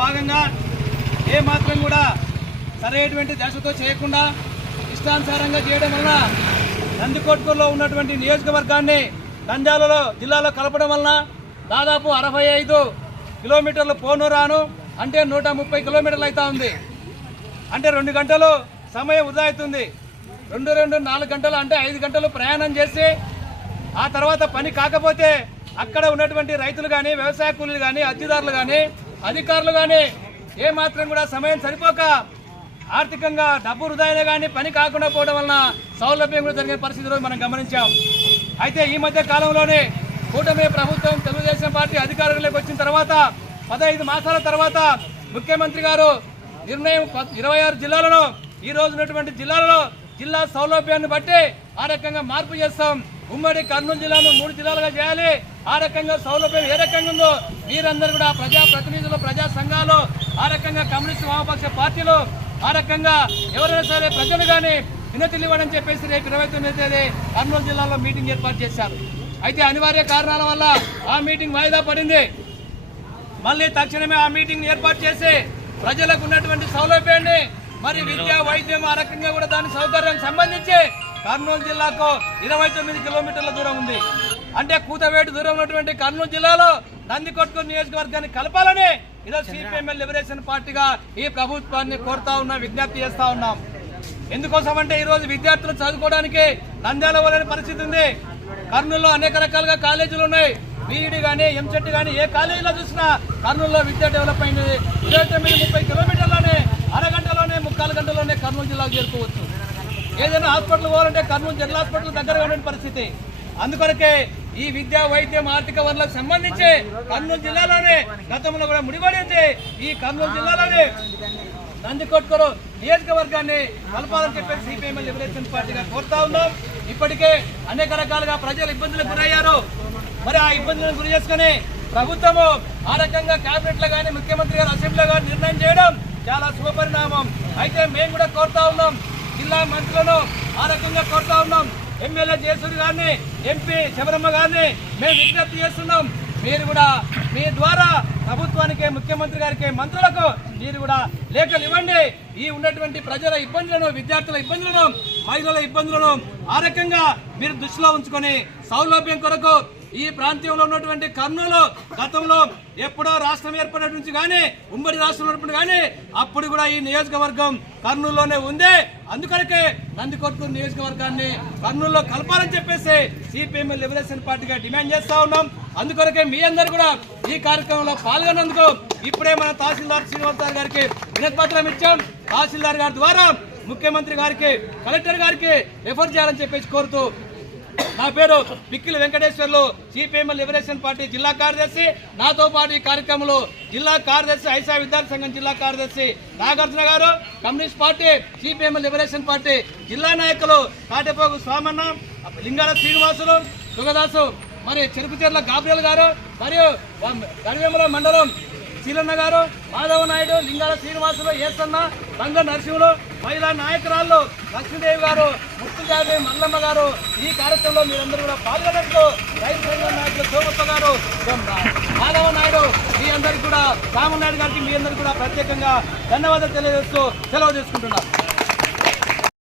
భాగంగా ఏ మాత్రం కూడా సరైనటువంటి దశతో చేయకుండా ఇష్టానుసారంగా చేయడం వలన నందికొట్కూరులో ఉన్నటువంటి నియోజకవర్గాన్ని నంద్యాలలో జిల్లాలో కలపడం వలన దాదాపు అరవై ఐదు కిలోమీటర్లు పోను రాను అంటే నూట ముప్పై కిలోమీటర్లు అవుతా ఉంది. అంటే రెండు గంటలు సమయం వృధా అవుతుంది. రెండు రెండు నాలుగు గంటలు అంటే ఐదు గంటలు ప్రయాణం చేసి ఆ తర్వాత పని కాకపోతే అక్కడ ఉన్నటువంటి రైతులు కానీ వ్యవసాయ కూలీలు కానీ అద్దెదారులు కానీ అధికారులు కానీ ఏమాత్రం కూడా సమయం సరిపోక ఆర్థికంగా డబ్బు వృధాయినా కానీ పని కాకుండా పోవడం వలన సౌలభ్యం కూడా జరిగే పరిస్థితి మనం గమనించాం. అయితే ఈ మధ్య కాలంలోనే కూటమి ప్రభుత్వం తెలుగుదేశం పార్టీ అధికారంలోకి వచ్చిన తర్వాత పదహైదు మాసాల తర్వాత ముఖ్యమంత్రి గారు నిర్ణయం ఇరవై ఆరు జిల్లాలలో ఈ రోజు ఉన్నటువంటి జిల్లాలలో జిల్లా సౌలభ్యాన్ని బట్టి ఆ రకంగా మార్పు చేస్తాం. ఉమ్మడి కర్నూలు జిల్లాను మూడు జిల్లాలుగా చేయాలి. ఆ రకంగా సౌలభ్యం ఏ రకంగా ఉందో మీరందరూ కూడా ప్రజా ప్రతినిధులు ప్రజా సంఘాలు ఆ రకంగా కమ్యూనిస్ట్ వామపక్ష పార్టీలు ఆ రకంగా ఎవరైనా సరే ప్రజలు కానీ వినతులు ఇవ్వడం చెప్పేసి రేపు ఇరవై తొమ్మిది తేదీ కర్నూలు జిల్లాలో మీటింగ్ ఏర్పాటు చేశారు. అయితే అనివార్య కారణాల వల్ల ఆ మీటింగ్ వాయిదా పడింది. మళ్ళీ తక్షణమే ఆ మీటింగ్ ఏర్పాటు చేసి ప్రజలకు ఉన్నటువంటి సౌలభ్యాన్ని మరి విద్య వైద్యం ఆ రకంగా కూడా దాని సౌకర్యం సంబంధించి కర్నూలు జిల్లాకు ఇరవై తొమ్మిది కిలోమీటర్ల దూరం ఉంది. అంటే కూతవేటు దూరం ఉన్నటువంటి కర్నూలు జిల్లాలో నందికొట్కూరు నియోజకవర్గాన్ని కలపాలని ఇదో సిపిఎంఎల్ లిబరేషన్ పార్టీగా ఈ ప్రభుత్వాన్ని కోరుతా ఉన్నాం విజ్ఞప్తి చేస్తా ఉన్నాం. ఎందుకోసం అంటే ఈ రోజు విద్యార్థులు చదువుకోవడానికి నంద్యాల పోలేని పరిస్థితి ఉంది. కర్నూలులో అనేక రకాలుగా కాలేజీలు ఉన్నాయి. బీఈడి కానీ ఎంసెట్ కానీ ఏ కాలేజీలో చూసినా కర్నూలులో విద్య డెవలప్ అయింది. ఇరవై తొమ్మిది ముప్పై కిలోమీటర్లోనే అరగంటలోనే ముక్కాలు గంటలోనే కర్నూలు జిల్లాకు చేరుకోవచ్చు. ఏదైనా హాస్పిటల్ పోవాలంటే కర్నూలు జిల్లా హాస్పిటల్ దగ్గరగా ఉండే పరిస్థితి. అందుకొరకే ఈ విద్యా వైద్యం ఆర్థిక వనరులకు సంబంధించి కర్నూలు జిల్లాలోనే గతంలో కూడా ముడిపడింది ఈ కర్నూలు జిల్లాలోనే నందికొట్కూరు నియోజకవర్గాన్ని కలపాలని చెప్పేసి సిపిఎం లిబరేషన్ పార్టీగా కోరుతా ఉన్నాం. ఇప్పటికే అనేక రకాలుగా ప్రజలు ఇబ్బందులకు గురయ్యారు. మరి ఆ ఇబ్బందులను గురి చేసుకుని ప్రభుత్వము ఆ రకంగా కేబినెట్లో కానీ ముఖ్యమంత్రి గారు అసెంబ్లీలో కానీ నిర్ణయం చేయడం చాలా శుభపరిణామం. అయితే మేము కూడా కోరుతా ఉన్నాం. జిల్లా మంత్రులను ఆ రకంగా కోరుతా ఉన్నాం. ఎమ్మెల్యే జయసూరి గారిని ఎంపీ శబరమ్మ గారిని మేము విజ్ఞప్తి చేస్తున్నాం. మీరు కూడా మీ ద్వారా ప్రభుత్వానికి ముఖ్యమంత్రి గారికి మంత్రులకు మీరు కూడా లేఖలు ఇవ్వండి. ఈ ఉన్నటువంటి ప్రజల ఇబ్బందులను విద్యార్థుల ఇబ్బందులను మహిళల ఇబ్బందులను ఆ రకంగా మీరు దృష్టిలో ఉంచుకొని సౌలభ్యం కొరకు ఈ ప్రాంతంలో ఉన్నటువంటి కర్నూలు గతంలో ఎప్పుడో రాష్ట్రం ఏర్పడిన నుంచి కానీ ఉమ్మడి రాష్ట్రం ఏర్పడి కానీ అప్పుడు కూడా ఈ నియోజకవర్గం కర్నూలులోనే ఉంది. అందుకనకే నందికొట్కూరు నియోజకవర్గాన్ని కర్నూలులో కలపాలని చెప్పేసి సిపిఎం లిబరేషన్ పార్టీగా డిమాండ్ చేస్తా ఉన్నాం. అందుకొరకే మీ అందరు కూడా ఈ కార్యక్రమంలో పాల్గొన్నందుకు ఇప్పుడే మన తహసీల్దార్ శ్రీనివాస్ గారికి వినతిపత్రం ఇచ్చాం. తహసీల్దార్ గారి ద్వారా ముఖ్యమంత్రి గారికి కలెక్టర్ గారికి రిఫర్ చేయాలని చెప్పేసి కోరుతూ నా పేరు Pikkili Venkateswarlu. CPM liberation party జిల్లా కార్యదర్శి. నాతో పాటు ఈ కార్యక్రమంలో జిల్లా కార్యదర్శి ఐసా విద్యార్థి సంఘం జిల్లా కార్యదర్శి నాగార్జున గారు communist party CPM liberation party జిల్లా నాయకులు కాటెపోగు స్వామన్న లింగాల శ్రీనివాసులు సుగదాసు మరి చెరుకుచెర్ల గాబ్రియల్ గారు మరియు గడివేముల మండలం శ్రీలన్న గారు మాధవ నాయుడు లింగాల శ్రీనివాసులు ఏసన్న రంగ నరసింహులు మహిళా నాయకురాళ్ళు లక్ష్మీదేవి గారు. ముత్తుజాది మల్లమ్మ గారు ఈ కార్యక్రమంలో మీరందరూ కూడా పాల్గొన్నట్లు రైతు సంఘం నాయకులు సోమప్ప గారు మాధవ నాయుడు మీ అందరికి కూడా రామనాయుడు గారికి మీ అందరికి కూడా ప్రత్యేకంగా ధన్యవాదాలు తెలియజేస్తూ సెలవు తీసుకుంటున్నారు